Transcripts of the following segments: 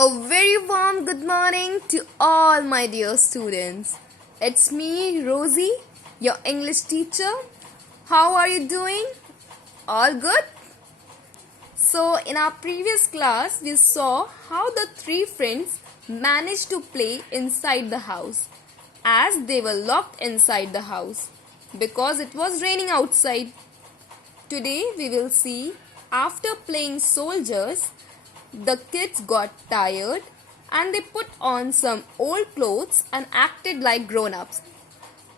A very warm good morning to all my dear students. It's me, Rosie, your English teacher. How are you doing? All good? So, in our previous class, we saw how the three friends managed to play inside the house as they were locked inside the house because it was raining outside. Today, we will see after playing soldiers, the kids got tired and they put on some old clothes and acted like grown-ups.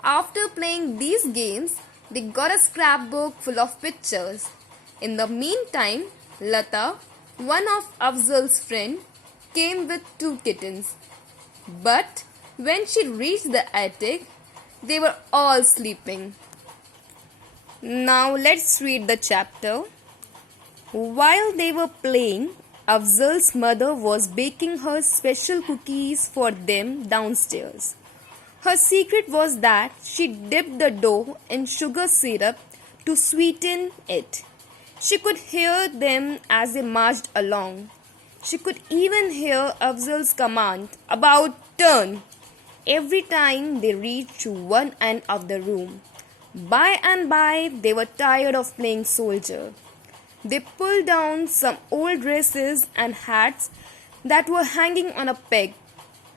After playing these games, they got a scrapbook full of pictures. In the meantime, Lata, one of Afzal's friend, came with 2 kittens. But when she reached the attic, they were all sleeping. Now let's read the chapter. While they were playing, Afzal's mother was baking her special cookies for them downstairs. Her secret was that she dipped the dough in sugar syrup to sweeten it. She could hear them as they marched along. She could even hear Afzal's command, "About turn," every time they reached to one end of the room. By and by, they were tired of playing soldier. They pulled down some old dresses and hats that were hanging on a peg,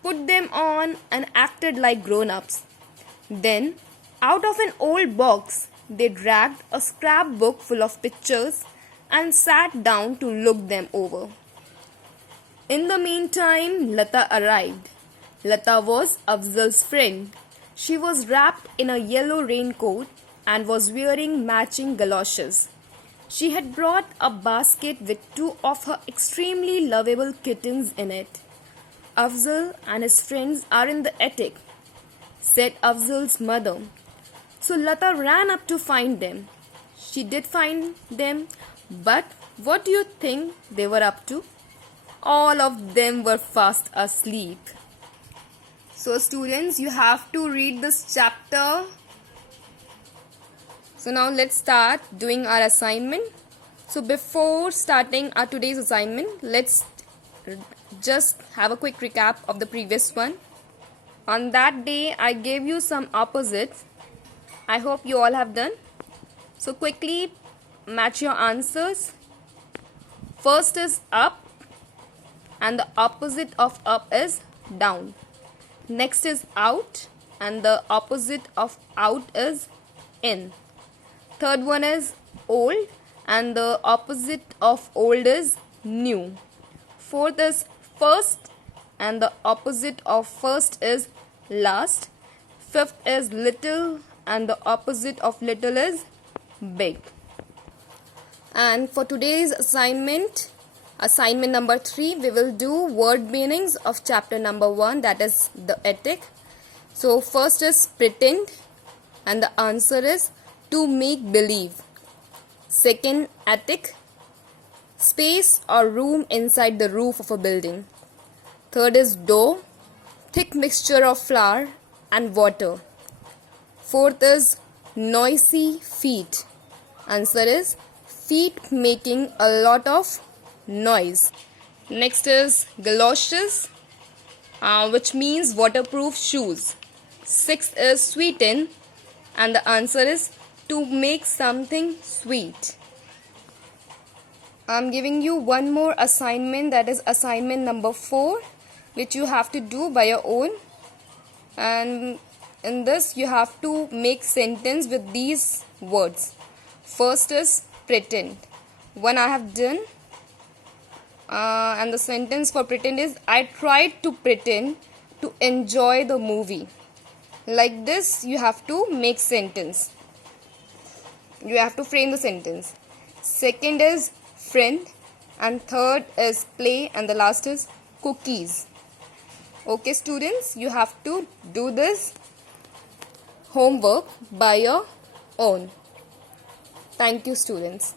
put them on and acted like grown-ups. Then, out of an old box, they dragged a scrapbook full of pictures and sat down to look them over. In the meantime, Lata arrived. Lata was Afzal's friend. She was wrapped in a yellow raincoat and was wearing matching galoshes. She had brought a basket with 2 of her extremely lovable kittens in it. "Afzal and his friends are in the attic," said Afzal's mother. So Lata ran up to find them. She did find them, but what do you think they were up to? All of them were fast asleep. So students, you have to read this chapter. So now let's start doing our assignment. So before starting our today's assignment, let's just have a quick recap of the previous one. On that day, I gave you some opposites. I hope you all have done. So quickly match your answers. First is up and the opposite of up is down. Next is out and the opposite of out is in. Third one is old and the opposite of old is new. Fourth is first and the opposite of first is last. Fifth is little and the opposite of little is big. And for today's assignment number 3, we will do word meanings of chapter number 1, that is the attic. So first is pretend and the answer is to make believe. Second, attic, space or room inside the roof of a building. Third is dough, thick mixture of flour and water. Fourth is noisy feet. Answer is feet making a lot of noise. Next is galoshes, which means waterproof shoes. Sixth is sweeten and the answer is to make something sweet. I'm giving you one more assignment, that is assignment number 4, which you have to do by your own. And in this you have to make sentence with these words. First is pretend. One I have done. And the sentence for pretend is, I tried to pretend to enjoy the movie. Like this you have to make sentence. You have to frame the sentence. Second is friend and third is play and the last is cookies. Okay students, you have to do this homework by your own. Thank you students.